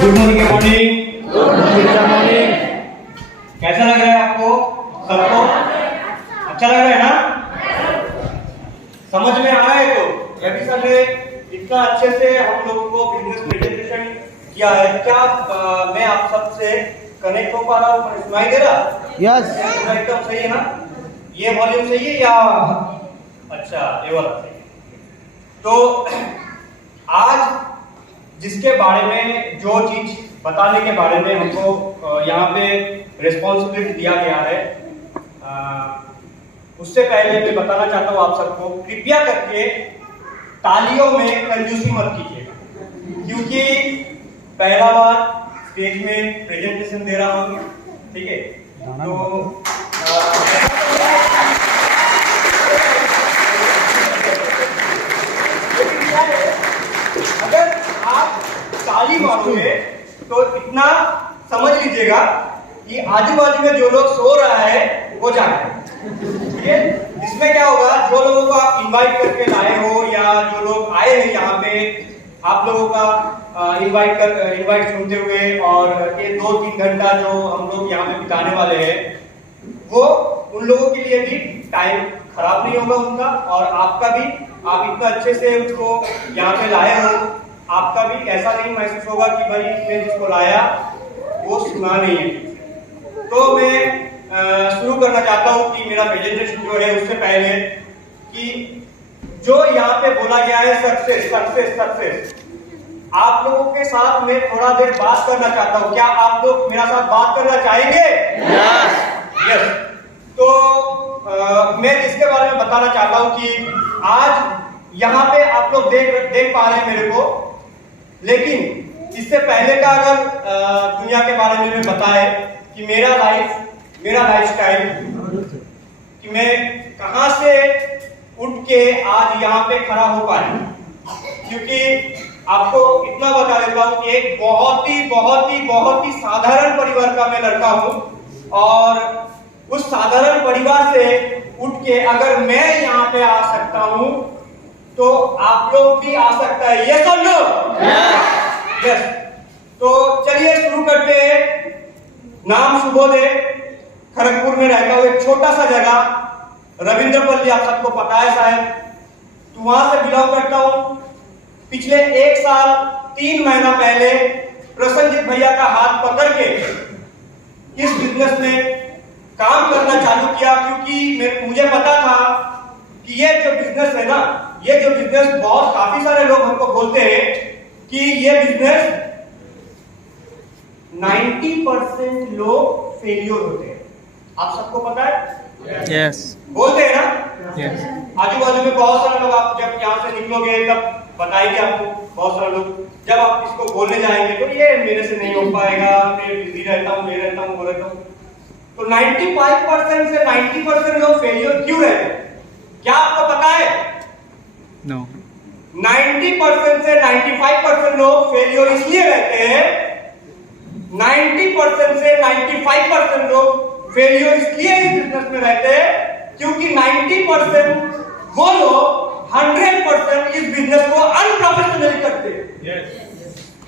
Good morning morning morning. कैसा लग रहा है आपको सबको? अच्छा लग रहा है ना? समझ में आ रहा है? तो रवि सर ने इतना अच्छे से हम लोगों को बिजनेस प्रेजेंटेशन किया है। क्या मैं आप सबसे कनेक्ट हो पा रहा हूँ? सुनाई दे रहा? यस, एकदम सही है ना? ये वॉल्यूम सही है या अच्छा ये वाला सही है? तो आज जिसके बारे में जो चीज बताने के बारे में हमको यहाँ पे रिस्पॉन्सिबिलिटी दिया गया है, उससे पहले मैं बताना चाहता हूँ आप सबको, कृपया करके तालियों में कंजूसी मत कीजिएगा, क्योंकि पहला बार स्टेज में प्रेजेंटेशन दे रहा हूँ। ठीक है, तो अगर आप ताली मारोगे तो इतना समझ लीजिएगा कि आजू बाजू में जो लोग सो रहा है वो जागे। ठीक है, इसमें क्या होगा, जो लोगों को आप इनवाइट करके लाए हो या जो लोग आए हैं यहाँ पे, आप लोगों का इनवाइट सुनते हुए और ये 2-3 घंटा जो हम लोग यहाँ पे बिताने वाले हैं, वो उन लोगों के लिए भी टाइम खराब नहीं होगा उनका, और आपका भी, आप इतना अच्छे से उसको यहाँ पे लाए हो, आपका भी ऐसा नहीं महसूस होगा कि भाई मैं जिसको लाया वो सुना नहीं है। तो मैं शुरू करना चाहता हूँ कि मेरा प्रेजेंटेशन जो है उससे पहले कि जो यहाँ पे बोला गया है सक्सेस सक्सेस सक्सेस, आप लोगों के साथ मैं थोड़ा देर बात करना चाहता हूँ। क्या आप लोग मेरा साथ बात करना चाहेंगे? यस। तो मैं इसके बारे में बताना चाहता हूँ कि आज यहाँ पे आप लोग देख पा रहे हैं मेरे को, लेकिन इससे पहले का अगर दुनिया के बारे में मैं बताए कि मेरा लाइफस्टाइल, कि मैं कहां से उठ के आज यहाँ पे खड़ा हो पाया, क्योंकि आपको इतना बता देता हूं कि एक बहुत ही साधारण परिवार का मैं लड़का हूं, और उस साधारण परिवार से उठ के अगर मैं यहाँ पे आ सकता हूं तो आप लोग भी आ सकता है। ये समझो? यस। तो चलिए शुरू करते हैं। नाम सुबोधे, खड़गपुर में रहता हूँ, एक छोटा सा जगह रविंद्रपल्ली, आप सबको पता है शायद, तो वहां से बिलोंग करता हूँ। पिछले 1 साल 3 महीना पहले प्रसन्नजीत भैया का हाथ पकड़ के इस बिजनेस में काम करना चालू किया, क्योंकि मुझे पता था कि ये जो बिजनेस है ना, ये जो बिजनेस, बहुत काफी सारे लोग हमको बोलते हैं कि ये बिजनेस 90% लोग फेलियर होते हैं। आप सबको पता है? यस, बोलते हैं ना? यस। आजू बाजू में बहुत सारे लोग, आप जब यहाँ से निकलोगे तब बताएंगे आपको, बहुत सारे लोग जब आप इसको बोलने जाएंगे तो ये मेरे से नहीं हो पाएगा, मैं बिजी रहता हूँ, ये रहता हूँ, वो रहता हूँ। तो 95% से 90% लोग फेलियर क्यों रहते हैं? क्या आपको पता है? नो। 90% से 95% लोग फेलियर इसलिए रहते हैं, 90% से 95% लोग फेलियर इसलिए इस बिजनेस में रहते हैं क्योंकि 90% वो लोग 100% इस बिजनेस को अनप्रोफेशनली करते हैं।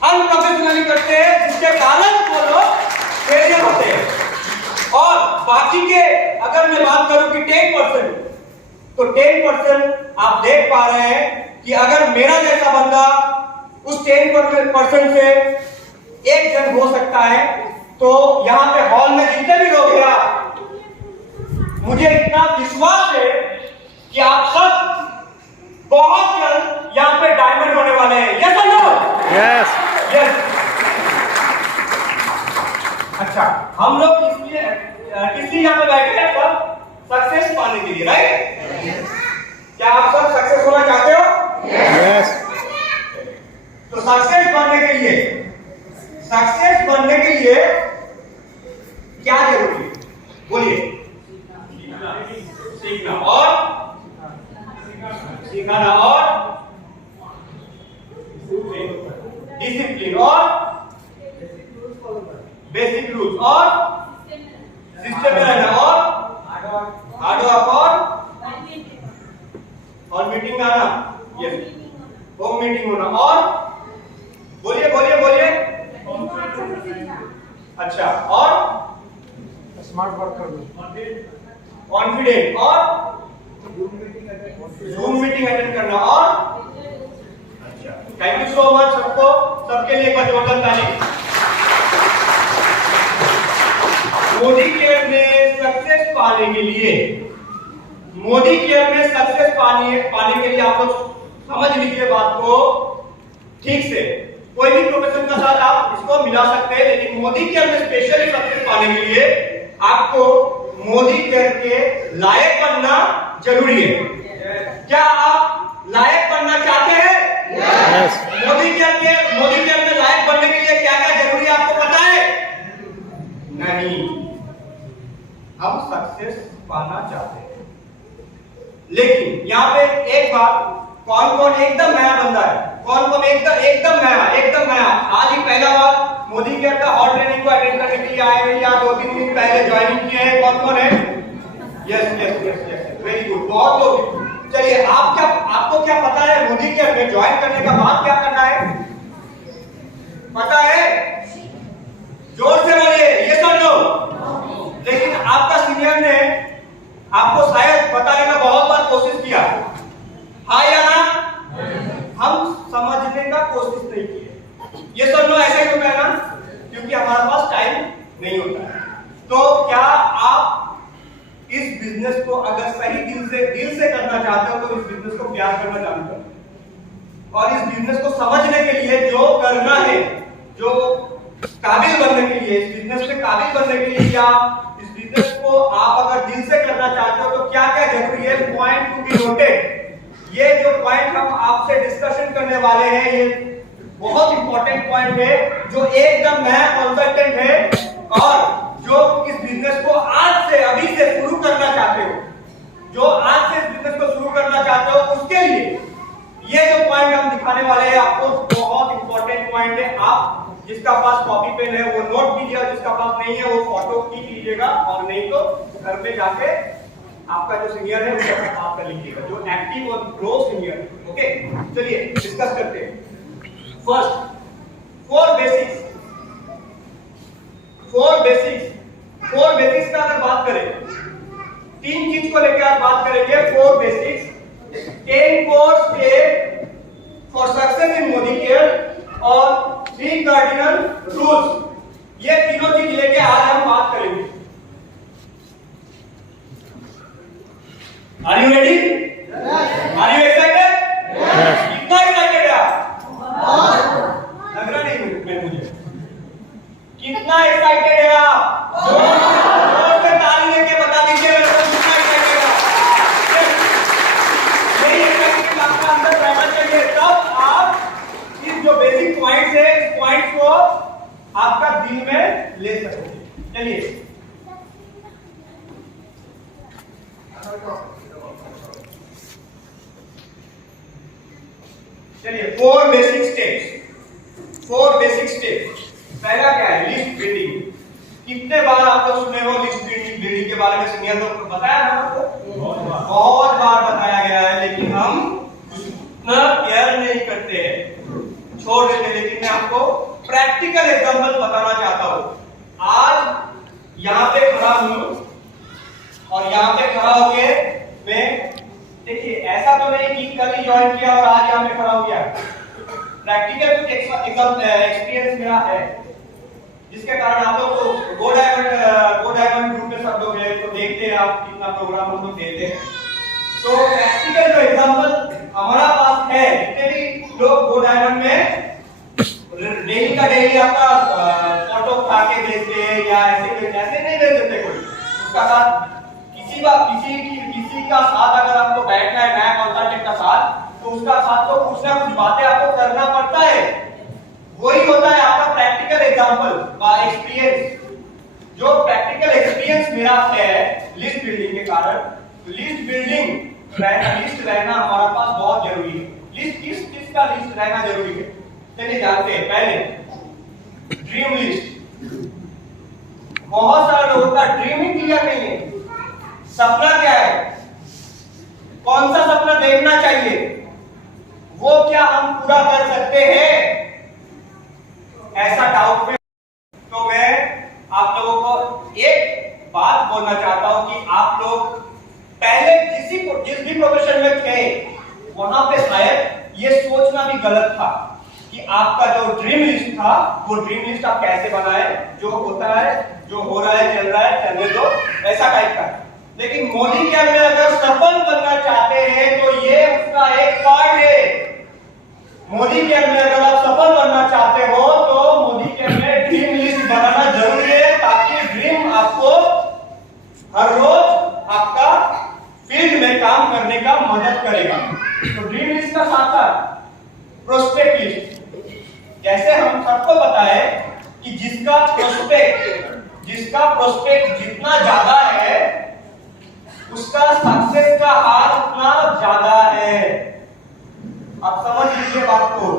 अनप्रोफेशनली करते हैं, जिसके कारण वो लोग फेलियर होते हैं। और बाकी के, अगर मैं बात करूं कि 10%, तो 10% आप देख पा रहे हैं कि अगर मेरा जैसा बंदा उस 10% से एक जन हो सकता है, तो यहाँ पे हॉल में जितने भी लोग हैं, मुझे इतना विश्वास है कि आप सब बहुत जल्द यहाँ पे डायमंड होने वाले हैं। यस और नो? Yes, yes. अच्छा, हम लोग इसलिए यहाँ पे बैठे हैं सब सक्सेस पाने के लिए, राइट? क्या आप सब सक्सेस होना चाहते हो? यस। तो सक्सेस बनने के लिए क्या जरूरी है? बोलिए। सीखना और सिखाना और डिसिप्लिन और बेसिक रूल्स और सिस्टम में रहना और हार्ड वर्क और मीटिंग में आना। यस, होम मीटिंग होना और बोलिए बोलिए बोलिए अच्छा, और स्मार्ट वर्क करना, कॉन्फिडेंट, और जूम मीटिंग अटेंड करना, और अच्छा, थैंक यू सो मच सबको, सबके लिए एक बार जोरदार ताली। मोदी केयर में सक्सेस पाने के लिए, मोदी केयर में सक्सेस पाने के लिए आप लोग समझ लीजिए बात को ठीक से। कोई भी प्रोफेशन का साथ आप इसको मिला सकते हैं, लेकिन मोदी केयर में स्पेशली सक्सेस पाने के लिए आपको मोदी केयर के लायक बनना जरूरी है। क्या आप लायक बनना चाहते हैं? Yes. मोदी केयर में लायक बनने के लिए क्या क्या जरूरी है आपको पता है? नहीं, हम सक्सेस पाना चाहते हैं। लेकिन यहाँ पे एक बात, कौन कौन एकदम नया बंदा है, कौन कौन एकदम नया आज ही पहला बार मोदी केयर का हॉट ट्रेनिंग को अटेंड करने के लिए आए हैं या 2-3 दिन पहले ज्वाइनिंग किए हैं, कौन कौन है? यस, वेरी गुड, बहुत लोग। चलिए, आपको क्या पता है मोदी केयर में ज्वाइन करने का बाद क्या करना है? पता है? जोर से बोलिए, ये सब लो। लेकिन आपका सीनियर ने आपको शायद बताने का बहुत बार कोशिश किया, हाँ या ना? हम समझने का कोशिश नहीं किए। ये सब लोग ऐसे क्यों कहना? क्योंकि हमारे पास टाइम नहीं होता है। तो क्या आप इस बिजनेस को अगर सही दिल से करना चाहते हो तो इस बिजनेस को प्यार करना जानते हो, और इस बिजनेस को समझने के लिए जो करना है, जो काबिल बनने के लिए, इस बिजनेस में काबिल बनने के लिए, या इस बिजनेस को आप अगर दिल से करना चाहते हो तो क्या क्या जरूरी है, पॉइंट टू बी नोटेड। ये जो पॉइंट हम आपसे डिस्कशन करने वाले हैं, ये बहुत इंपॉर्टेंट पॉइंट है, जो एकदम नया कंसल्टेंट है और जो इस बिजनेस को आज से अभी से शुरू करना चाहते हो, जो आज से इस बिजनेस को शुरू करना चाहते हो, उसके लिए ये जो पॉइंट हम दिखाने वाले हैं आपको, बहुत इंपॉर्टेंट पॉइंट है। आप जिसका पास कॉपी पेन है वो नोट कीजिए, जिसका पास नहीं है वो फोटो खींच लीजिएगा, और नहीं तो घर पे जाके आपका जो सीनियर है उसके साथ बात कर लीजिएगा, जो एक्टिव और ग्रो सीनियर है। ओके, चलिए डिस्कस करते हैं। फर्स्ट, फोर बेसिक्स का अगर बात करें, 3 चीज को लेकर आप बात करेंगे। 4 basics, 10 core step for success in Modi care और 3 कार्डिनल रूल्स। ये तीनों चीज लेके आज हम बात करेंगे। Are you ready? Are you excited? कितना excited है आप? लग रहा नहीं मुझे। कितना excited है आप? जोर से ताली लेके बता दीजिए मेरे को कितना excited है। यही excitement आपका अंदर रहना चाहिए, तब आप इस जो बेसिक पॉइंट्स है, इस पॉइंट्स को आपका दिल में ले सकते। चलिए, चलिए 4 बेसिक स्टेप्स। पहला क्या है? List building. कितने बार आप लोग सुने हो लिस्ट बिल्डिंग के बारे में? सीनियर लोग को बताया ना आपको, बहुत बार बताया गया है, लेकिन हम उतना केयर नहीं करते हैं, छोड़ देते हैं। लेकिन मैं आपको प्रैक्टिकल एग्जांपल बताना चाहता हूं। आज यहाँ पे खड़ा हूं और यहाँ पे खड़ा होके मैं, देखिए ऐसा तो नहीं कि कल ही ज्वाइन किया और आज यहाँ पे खड़ा हो गया। प्रैक्टिकल कुछ एक्सपीरियंस मेरा है, जिसके कारण आप लोग को गो डायमंड ग्रुप में सब लोग हैं, तो देखते हैं आप कितना प्रोग्राम हम लोग देते हैं। तो प्रैक्टिकल जो एग्जांपल हमारा पास है, जितने भी लोग गो डायमंड में डेली का डेली आपका फोटो उठा के भेजते हैं या ऐसे नहीं भेज देते कोई, उसका साथ किसी का साथ अगर आपको बैठना है नया कंसल्टेंट का साथ, तो उसका साथ तो कुछ ना कुछ बातें आपको करना पड़ता है। वही होता है आपका प्रैक्टिकल एग्जांपल बाय एक्सपीरियंस। जो प्रैक्टिकल एक्सपीरियंस मेरा है लिस्ट बिल्डिंग के कारण, लिस्ट रहना हमारा पास बहुत जरूरी है। लिस्ट किस का लिस्ट रहना जरूरी है, चलिए जानते हैं। पहले ड्रीम लिस्ट। बहुत सारे लोगों का ड्रीम ही क्लियर नहीं है। सपना क्या है, कौन सा सपना देखना चाहिए, वो क्या हम पूरा कर सकते हैं, ऐसा डाउट में तो मैं लिस्ट था, वो ड्रीम लिस्ट आप कैसे बनाए, जो होता है, जो हो रहा है, चल रहा है, चलने दो, ऐसा टाइप का। लेकिन मोदी के अंदर अगर सफल बनना चाहते हैं तो ये उसका एक पार्ट है। मोदी के अंदर अगर आप सफल बनना चाहते हो तो मोदी के अंदर ड्रीम लिस्ट बनाना जरूरी है, ताकि ड्रीम आपको हर रोज आपका फील्ड में काम करने का मदद करेगा। तो ड्रीम लिस्ट का साथ साथ प्रोस्पेक्ट लिस्ट, जैसे हम सबको पता है कि जिसका प्रोस्पेक्ट जितना ज्यादा है उसका सक्सेस का हार उतना ज्यादा है। आप समझ लीजिए बात को,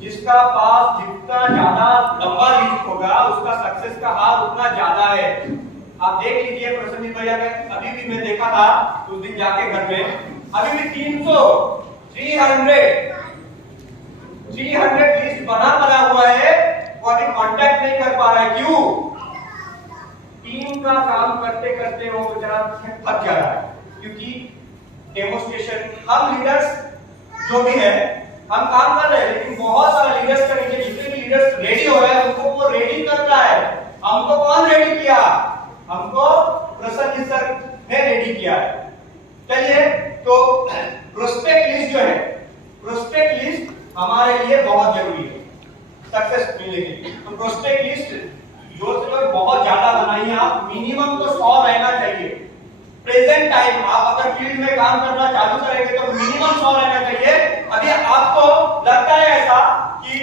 जिसका पास जितना ज्यादा लंबा लिस्ट होगा उसका सक्सेस का हार उतना ज्यादा है। आप देख लीजिए प्रसन्नजीत भैया के, अभी भी मैं देखा था उस दिन जाके घर में, अभी भी 300 लिस्ट बना हुआ है, वो अभी कांटेक्ट नहीं कर पा रहा है। क्यों? टीम का काम करते करते वो बेचारा थक जा रहा है, क्योंकि डेमोस्ट्रेशन, हम लीडर्स जो भी है हम काम कर रहे हैं, लेकिन बहुत सारे लीडर्स के नीचे जितने भी लीडर्स रेडी हो रहे हैं उनको वो रेडी करता है। हमको कौन रेडी किया? हमको प्रसन्न सर ने रेडी किया है। चलिए, तो प्रोस्पेक्ट लिस्ट जो है, प्रोस्पेक्ट लिस्ट हमारे लिए बहुत जरूरी है सक्सेस मिलने के लिए। तो प्रोस्पेक्ट लिस्ट जो बहुत ज्यादा बनाइए आप, मिनिमम तो 100 रहना चाहिए। प्रेजेंट टाइम आप अगर फील्ड में काम करना चालू करेंगे तो मिनिमम 100 रहना चाहिए। अभी आपको लगता है ऐसा कि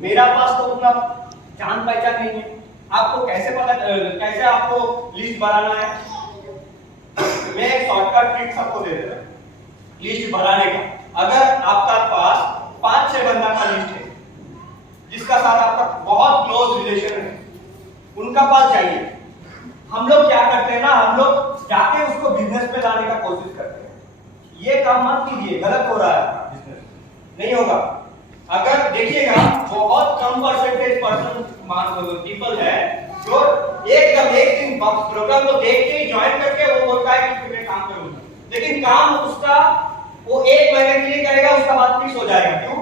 मेरा पास तो उतना जान पहचान नहीं है, आपको कैसे पता, कैसे आपको लिस्ट बनाना है? मैं एक शॉर्टकट ट्रिक सबको दे दे रहा हूं लिस्ट बनाने का। अगर आपका पास 5-6 बंदा का लिस्ट है जिसका साथ आपका बहुत क्लोज रिलेशन है, उनका पास जाइए। हम लोग क्या करते हैं ना, हम लोग जाके उसको बिजनेस में लाने का कोशिश करते हैं। ये काम मत कीजिए, गलत हो रहा है, बिजनेस नहीं होगा। अगर देखिएगा बहुत कम परसेंटेज पीपल है जो एकदम एक दिन प्रोग्राम को देख के ज्वाइन करके वो बोलता है कि मैं काम करूंगा, लेकिन काम उसका वो 1 महीने के लिए करेगा, उसका बाद फिक्स हो जाएगा। क्यों?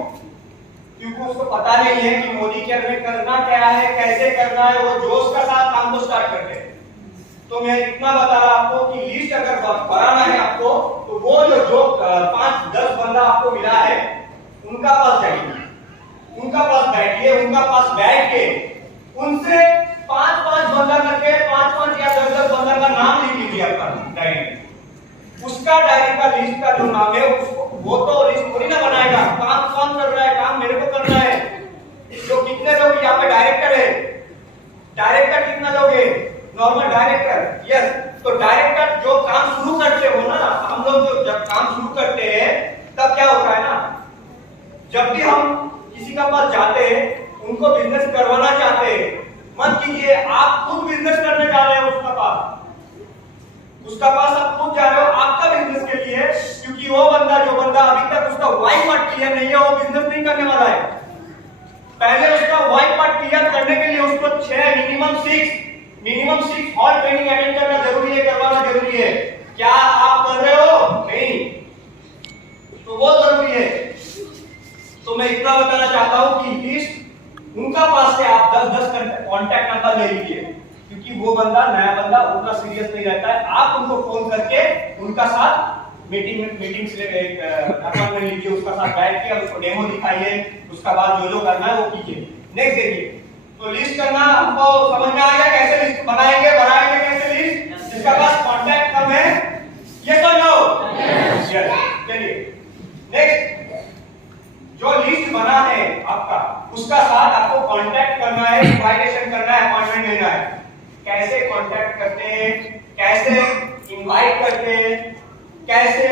क्योंकि उसको पता नहीं है कि मोदी के अंदर करना क्या है, कैसे करना है। वो जोश के साथ काम को स्टार्ट करते हैं। तो मैं इतना बता रहा आपको कि लिस्ट अगर बनाना है आपको, तो वो जो 5-10 बंदा आपको मिला है उनका पास जाइए, उनका पास बैठिए, उनका पास बैठ के उनसे 5-5 बंदा करके 5-5 या 10-10 बंदा का नाम लिख लीजिए आपका डायरी में। उसका डायरी का लिस्ट का जो नाम है उसको, वो तो लिस्ट थोड़ी ना बनाएगा, काम कौन कर रहा है, काम मेरे को करना है। जो कितने लोग यहाँ पे डायरेक्टर है, डायरेक्टर कितना लोग है? Normal director, yes. तो डायरेक्टर जो काम शुरू करते हो ना, हम लोग जो जब काम शुरू करते हैं तब क्या होता है ना, जब भी हम किसी का पास जाते हैं, उनको बिजनेस करवाना चाहते हैं, मत कीजिए आप खुद बिजनेस करने जा रहे हो उसका पास आप खुद जा रहे हो आपका बिजनेस के लिए, क्योंकि वो बंदा जो बंदा अभी तक उसका वाई पार्ट क्लियर नहीं है वो बिजनेस नहीं करने वाला है। पहले उसका वाई पार्ट क्लियर करने के लिए उसको 6 मिनिमम 6 हॉल ट्रेनिंग अटेंड करना जरूरी है, करवाना जरूरी है। क्या आप कर रहे हो? नहीं, तो वो जरूरी है। तो मैं इतना बताना चाहता हूं कि लिस्ट उनका पास से आप 10-10 कॉन्टैक्ट नंबर ले लीजिए, क्योंकि वो बंदा नया बंदा उतना सीरियस नहीं रहता है। आप उनको फोन करके उनका साथ मीटिंग्स लेके अपॉइंटमेंट लीजिए, उसका साथ बैठ के उसको डेमो दिखाइए, उसका बाद जो करना है वो कीजिए। नेक्स्ट देखिए, तो लिस्ट करना हमको समझ में आ गया, कैसे लिस्ट बनाएंगे कैसे लिस्ट, जिसका पास कांटेक्ट कम है, यस और नो? यस। चलिए नेक्स्ट, जो लिस्ट बना है आपका, उसका साथ आपको कांटेक्ट करना है, इनवाइटेशन करना है, अपॉइंटमेंट लेना है। कैसे कांटेक्ट करते हैं, कैसे इनवाइट करते हैं, कैसे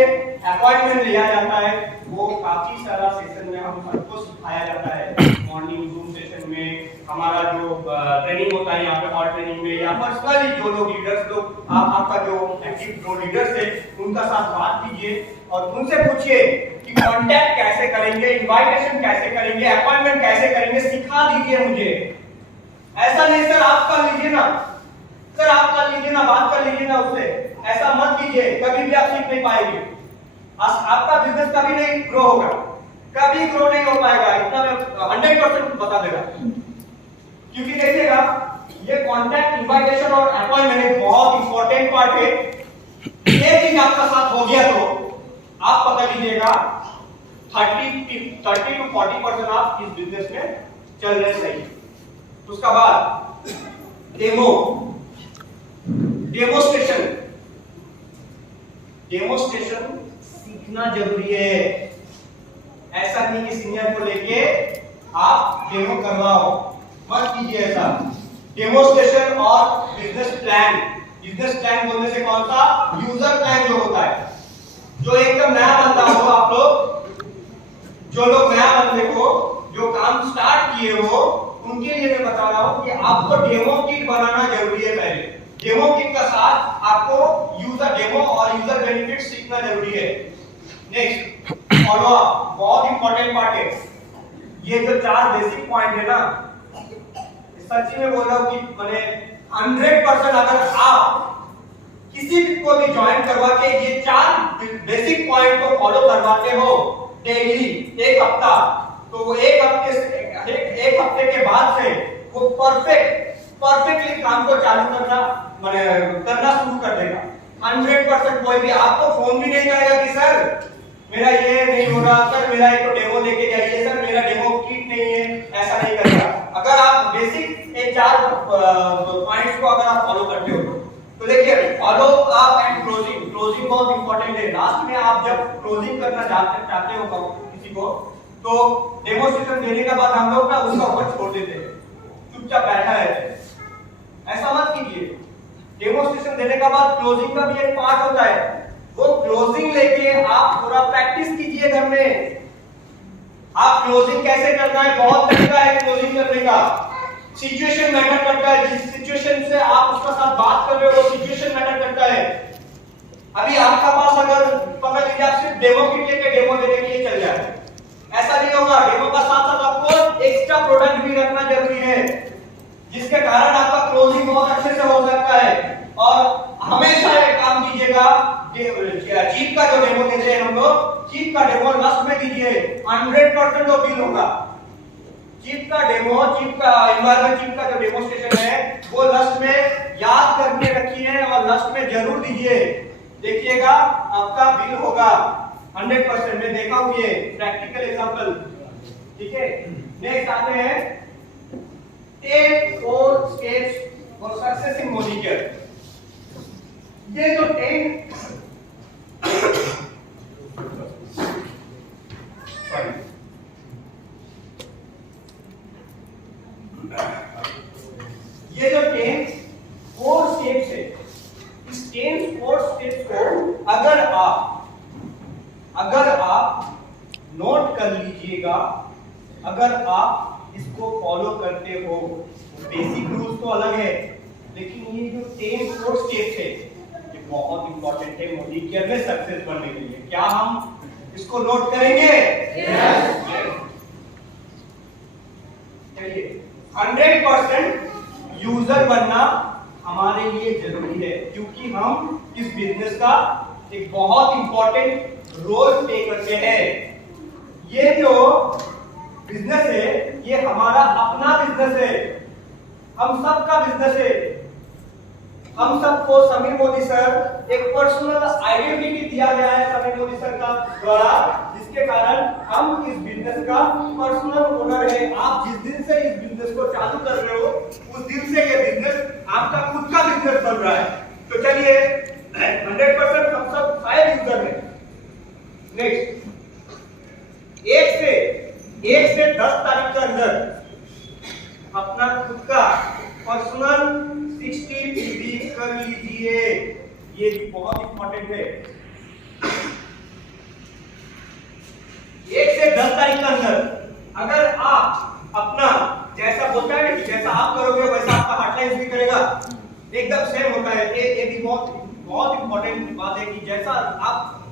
अपॉइंटमेंट लिया जाता है, वो काफी सारा सेशन में हम सबको सिखाया जाता है। मॉर्निंग जूम सेशन में हमारा जो ट्रेनिंग होता है यहाँ पे, हॉल ट्रेनिंग में, या पर्सनली जो लोग लीडर्स लोग आपका जो एक्टिव जो लीडर्स है उनका साथ बात कीजिए और उनसे पूछिए कि कांटेक्ट कैसे करेंगे, इनवाइटेशन कैसे करेंगे, अपॉइंटमेंट कैसे करेंगे, सिखा दीजिए मुझे। ऐसा नहीं सर आप कर लीजिए ना, सर आप कर लीजिए ना, बात कर लीजिए ना उससे, ऐसा मत कीजिए, कभी भी आप सीख नहीं पाएंगे, आपका बिजनेस कभी नहीं ग्रो होगा। कभी ग्रो नहीं हो पाएगा, इतना मैं 100% बता देगा। क्योंकि देखिएगा ये कॉन्टैक्ट, इनवाइटेशन और अपॉइंटमेंट एक बहुत इंपॉर्टेंट पार्ट है। ये चीज आपका साथ हो गया तो आप पता लीजिएगा 30 to 40% आप इस बिजनेस में चल रहे सही। उसका बाद डेमोस्ट्रेशन सीखना जरूरी है। ऐसा नहीं कि सीनियर को लेके आप डेमो करवाओ, मत कीजिए ऐसा। डेमोस्ट्रेशन और बिजनेस प्लान बोलने से कौन सा, यूजर प्लान जो होता है, जो एकदम नया बंदा हो, आप लोग जो लोग नया बंदे को जो काम स्टार्ट किए हो उनके लिए मैं बता रहा हूं कि आपको डेमो किट बनाना जरूरी है। पहले डेमो किट का साथ आपको यूजर डेमो और यूजर बेनिफिट सीखना जरूरी है। नेक्स्ट फॉलो अप, बहुत इंपॉर्टेंट पार्ट है। ये जो 4 बेसिक पॉइंट है ना, सच्ची में बोल रहा हूं कि मैंने 100% अगर आप किसी को भी ज्वाइन करवा के ये 4 बेसिक पॉइंट को फॉलो करवाते हो डेली 1 हफ्ता, तो वो 1 हफ्ते के बाद से वो परफेक्टली काम को चालू करना शुरू कर देगा। 100% कोई भी आपको फोन भी नहीं करेगा कि सर मेरा ये नहीं हो रहा, सर मेरा एक डेमो लेके जाइए, सर मेरा डेमो किट नहीं है, ऐसा नहीं करेगा। अगर आप बेसिक ये 4 पॉइंट्स को अगर आप फॉलो करते हो तो देखिए फॉलो अप एंड क्लोजिंग बहुत इंपॉर्टेंट है। लास्ट में आप जब क्लोजिंग करना चाहते हो किसी को, तो डेमोस्ट्रेशन देने के बाद हम लोग ना उसका ऊपर छोड़ देते हैं, चुपचाप बैठा है, ऐसा मत कीजिए। डेमोस्ट्रेशन देने के बाद क्लोजिंग का भी एक पार्ट होता है, वो क्लोजिंग लेके आप पूरा प्रैक्टिस कीजिए घर में। आप क्लोजिंग कैसे करना है, बहुत तरीका है क्लोजिंग करने का। सिचुएशन मैटर करता है, जिस सिचुएशन से आप उसका साथ बात कर रहे हो वो सिचुएशन मैटर करता है। अभी आपका पास अगर पकड़ लीजिए आप सिर्फ डेमो किट लेके डेमो देने के लिए चल जाए, ऐसा नहीं होगा। डेमो का साथ साथ आपको एक्स्ट्रा प्रोडक्ट भी रखना जरूरी है, जिसके कारण आपका क्लोजिंग बहुत अच्छे से हो सकता है। और हमेशा एक काम कीजिएगा, चीप का जो डेमो देते हैं हम लोग, चीप का डेमो लास्ट में दीजिए, 100% वो बिल होगा। चीप का एनवायरनमेंट चीप का जो डेमोस्ट्रेशन है वो लास्ट में याद करके रखिए और लास्ट में जरूर दीजिए, देखिएगा आपका बिल होगा 100%। मैं देखा हूं ये प्रैक्टिकल एग्जांपल, ठीक है। नेक्स्ट आते हैं 10 4 steps for success in monitor. ये जो 10 ये जो 10 4 स्टेप्स है, इस 10 4 स्टेप्स को अगर आप नोट कर लीजिएगा, अगर आप इसको फॉलो करते हो, बेसिक रूल्स तो अलग है, लेकिन ये जो 10 4 स्टेप्स है ये बहुत इंपॉर्टेंट है मोनिटर में सक्सेस बनने के लिए। क्या हम इसको नोट करेंगे? चलिए 100% यूजर बनना हमारे लिए जरूरी है, क्योंकि हम इस बिजनेस का एक बहुत इंपॉर्टेंट रोल प्ले करते हैं। ये जो बिजनेस है ये हमारा अपना बिजनेस है, हम सबका बिजनेस है। हम सबको समीर मोदी सर एक पर्सनल आइडेंटिटी दिया गया है समीर मोदी सर का द्वारा, जिसके कारण हम इस बिजनेस का पर्सनल ओनर है। आप जिस दिन से इस बिजनेस को चालू कर रहे हो उस दिन से ये बिजनेस आपका खुद का बिजनेस बन रहा है। तो चलिए 100% हम सब शायद यूजर हैं। नेक्स्ट 1 से 10 तारीख के अंदर अपना खुद का पर्सनल 60 PB कर लीजिए, ये भी बहुत इंपॉर्टेंट है। 1 से 10 तारीख के अंदर अगर आप अपना जैसा बोलता है कि जैसा आप करोगे वैसा आपका हार्टलाइंस भी करेगा, एकदम सेम होता है। ये भी बहुत इंपॉर्टेंट बात है कि जैसा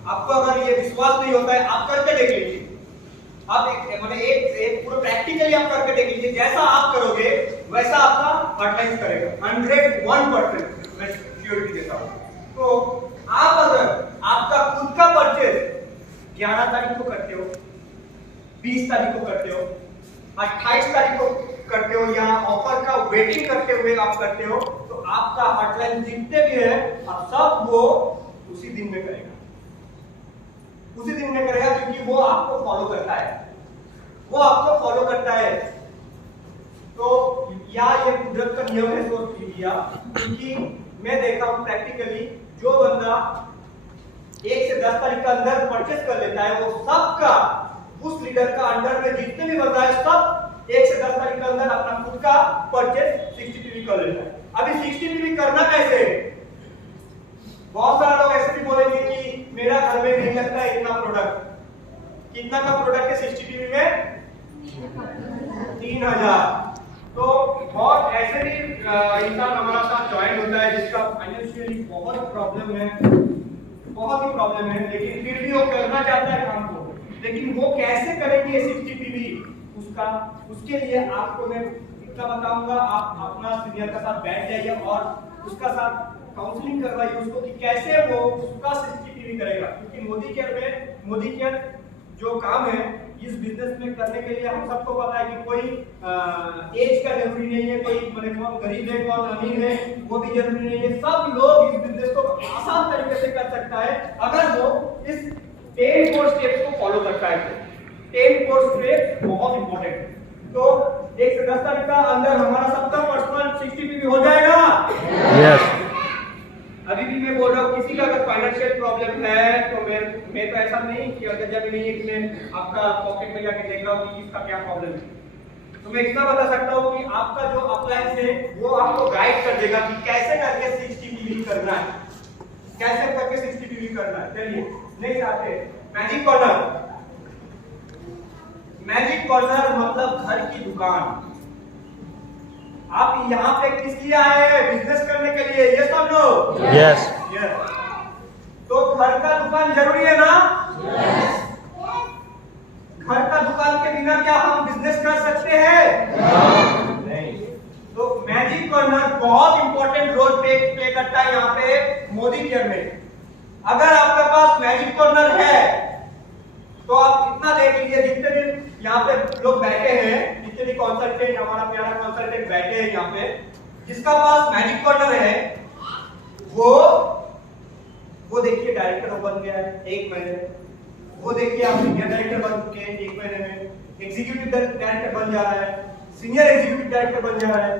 आपको अगर ये विश्वास नहीं होता है आप करके देख लीजिए। आप एक पूरा प्रैक्टिकली आप करके देख लीजिए, जैसा आप करोगे वैसा आपका हार्टलाइंस करेगा 101%। मैं श्योरिटी देता हूं। तो आप अगर आपका खुद का परचेज 11 तारीख को करते हो, 20 तारीख को करते हो, 28 तारीख को करते हो, या ऑफर का वेटिंग करते हुए आप करते हो, तो आपका हॉटलाइन जितने भी है आप सब वो उसी दिन में करेगा, उसी दिन में करेगा, क्योंकि वो आपको फॉलो करता है, वो आपको फॉलो करता है। तो या ये कुदरत का नियम है सोच लीजिए आप, क्योंकि मैं देखा हूं प्रैक्टिकली जो बंदा 1 से 10 तारीख का अंदर परचेस कर लेता है, वो सबका उस लीडर का अंडर में जितने भी बंदा है सब 1 से 10 तारीख के अंदर अपना खुद का परचेस 60 पीवी कर लेता है। अभी 60 पीवी करना कैसे? बहुत सारे लोग ऐसे भी बोलेंगे कि मेरा घर में नहीं लगता है इतना प्रोडक्ट। कितना का प्रोडक्ट है 60 पीवी में? 3000। तो बहुत ऐसे भी इंसान हमारा साथ ज्वाइन होता है जिसका फाइनेंशियली बहुत प्रॉब्लम है, बहुत ही प्रॉब्लम है, लेकिन फिर भी वो करना चाहता है काम को, लेकिन वो कैसे करेंगे 60 पीवी? उसके लिए आपको मैं इतना बताऊंगा, आप अपना सीनियर के साथ बैठ जाइए और उसका साथ काउंसलिंग करवाइए उसको कि कैसे वो उसका 60 पीवी करेगा। क्योंकि मोदी केयर जो काम है इस बिजनेस में करने के लिए हम सबको पता है कि कोई एज का जरूरी नहीं है, कोई कौन गरीब है कौन अमीर है वो भी जरूरी नहीं है, सब लोग इस बिजनेस को आसान तरीके से कर सकता है अगर वो इस 10 कोर स्टेप्स को फॉलो करता है। 10 कोर स्टेप्स बहुत इंपॉर्टेंट है। तो 1 से 10 तारीख का अंदर हमारा सबका पर्सनल 60 पीवी हो जाएगा। यस। अभी भी मैं बोल रहा हूँ किसी का अगर फाइनेंशियल प्रॉब्लम है तो मैं तो ऐसा नहीं कि अगर जब नहीं है कि मैं आपका पॉकेट में जाके देख रहा हूँ कि किसका क्या प्रॉब्लम है, तो मैं इतना बता सकता हूँ कि आपका जो अप्लायंस है वो आपको गाइड कर देगा कि कैसे करके 60 पीवी करना है, कैसे करके 60 पीवी करना है। चलिए नेक्स्ट आते हैं मैजिक कॉर्नर। मैजिक कॉर्नर मतलब घर की दुकान। आप यहाँ पे किस लिए आए हैं? बिजनेस करने के लिए, ये सब लोग? यस। यस। तो घर का दुकान जरूरी है ना? यस। घर का दुकान के बिना क्या हम बिजनेस कर सकते हैं? नहीं। तो मैजिक कॉर्नर बहुत इंपॉर्टेंट रोल प्ले करता है यहाँ पे मोदी केयर में। अगर आपके पास मैजिक कॉर्नर है तो आप इतना देख लीजिए, जितने भी यहाँ पे लोग बैठे हैं, जितने भी कंसल्टेंट, हमारा प्यारा कंसल्टेंट बैठे हैं यहाँ पे, जिसका पास मैजिक कॉर्नर है वो देखिए डायरेक्टर बन गया है 1 महीने में, वो देखिए आप सीनियर डायरेक्टर बन चुके हैं 1 महीने में, एग्जीक्यूटिव डायरेक्टर बन जा रहा है, सीनियर एग्जीक्यूटिव डायरेक्टर बन जा रहा है।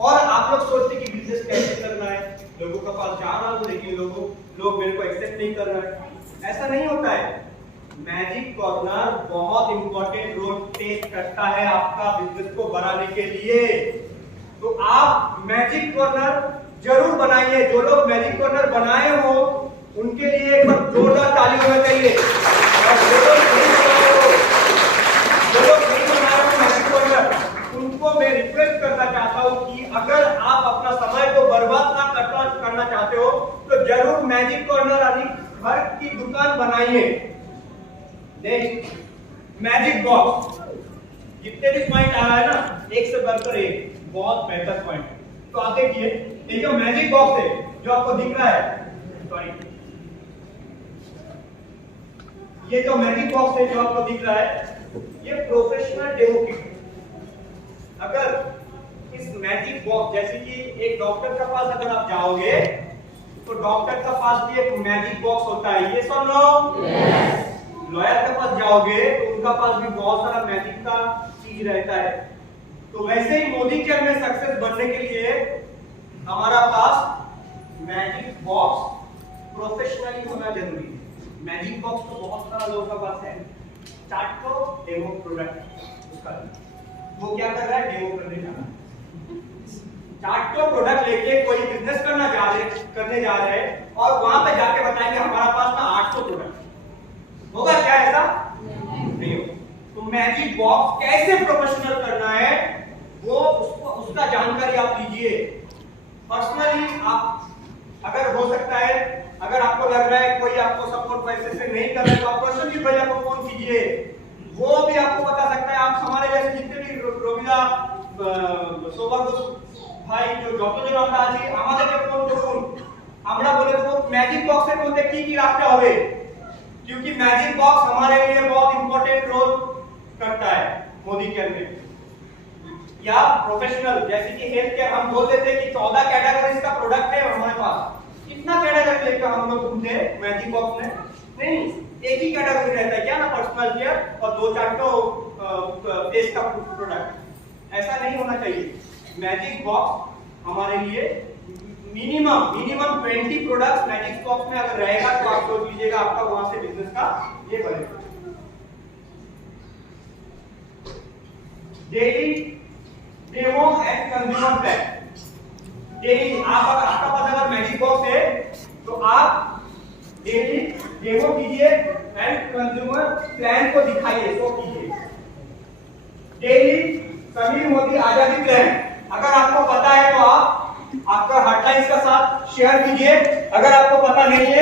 और आप लोग सोचते कि बिजनेस कैसे करना है, लोगों का पास जा रहा हूं लेकिन लोग मेरे को एक्सेप्ट नहीं कर रहा है। ऐसा नहीं होता है। मैजिक कॉर्नर बहुत इंपॉर्टेंट रोल प्ले करता है आपका बिजनेस को बढ़ाने के लिए। तो आप मैजिक कॉर्नर जरूर बनाइए। जो लोग मैजिक कॉर्नर बनाए हो उनके लिए एक बार जोरदार ताली होना चाहिए। और जो लोग नहीं बनाए हो मैजिक कॉर्नर, उनको मैं रिक्वेस्ट करना चाहता हूं कि अगर आप अपना समय को बर्बाद ना करना चाहते हो तो जरूर मैजिक कॉर्नर आदि घर की दुकान बनाइए। Next magic box. जितने भी पॉइंट आ रहा है ना, एक से बढ़कर एक, बहुत बेहतर पॉइंट है। तो आप देखिए ये जो मैजिक बॉक्स है जो आपको दिख रहा है, सॉरी, ये जो मैजिक बॉक्स है जो आपको दिख रहा है, ये प्रोफेशनल डेमो किट। अगर इस मैजिक बॉक्स, जैसे कि एक डॉक्टर के पास अगर आप जाओगे तो डॉक्टर के पास भी एक मैजिक बॉक्स होता है, ये सुन लो। यस। लॉयर के पास जाओगे तो उनका पास भी बहुत सारा मैजिक का चीज रहता है। तो वैसे ही मोदी केयर में सक्सेस बनने के लिए हमारा पास मैजिक बॉक्स प्रोफेशनली होना जरूरी है। मैजिक बॉक्स तो बहुत सारा लोगों के पास है। स्टार्ट करो डेमो प्रोडक्ट उसका, वो क्या कर रहा है? डेमो करने जा रहा है। स्टार्ट करो प्रोडक्ट लेके कोई बिजनेस करने जा रहे हैं और वहां पे जाके बताएंगे हमारा पास ना 800 प्रोडक्ट होगा, क्या ऐसा? नहीं होगा। तो मैजिक बॉक्स कैसे प्रोफेशनल करना है वो उसका जानकारी आप लीजिए। पर्सनली आप अगर हो सकता है, अगर आपको लग रहा है कोई आपको सपोर्ट वैसे से नहीं कर रहा है तो आप पर्सनली भैया को फोन कीजिए, वो भी आपको बता सकता है। आप हमारे जैसे जितने भी रोमिला शोभा भाई जो যতজন আমরা আছি আমাদেরকে ফোন করুন, আমরা বলে দেব ম্যাজিক বক্সের মধ্যে কি কি রাখতে হবে। क्योंकि मैजिक बॉक्स हमारे लिए बहुत इंपॉर्टेंट रोल करता है मोदी केयर में, या प्रोफेशनल जैसे कि हेल्थ केयर, हम बोल देते हैं कि 14 कैटेगरीज का प्रोडक्ट है हमारे पास, कितना कैटेगरी लेकर हम लोग घूमते हैं मैजिक बॉक्स में? नहीं, एक ही कैटेगरी रहता है क्या ना, पर्सनल केयर और 2-4 तो फेस का प्रोडक्ट। ऐसा नहीं होना चाहिए। मैजिक बॉक्स हमारे लिए मिनिमम 20 प्रोडक्ट्स मैजिक बॉक्स में अगर रहेगा तो आप सोच लीजिएगा आपका वहां से बिजनेस का ये बनेगा। Daily demo and consumer plan. Daily आपका पास अगर मैजिक बॉक्स है तो आप डेली डेमो कीजिए एंड कंज्यूमर प्लान को दिखाइए, शो कीजिए। डेली समीर मोदी आजादी प्लान अगर आपको पता है तो आप आपका हॉटलाइन का साथ शेयर कीजिए, अगर आपको पता नहीं है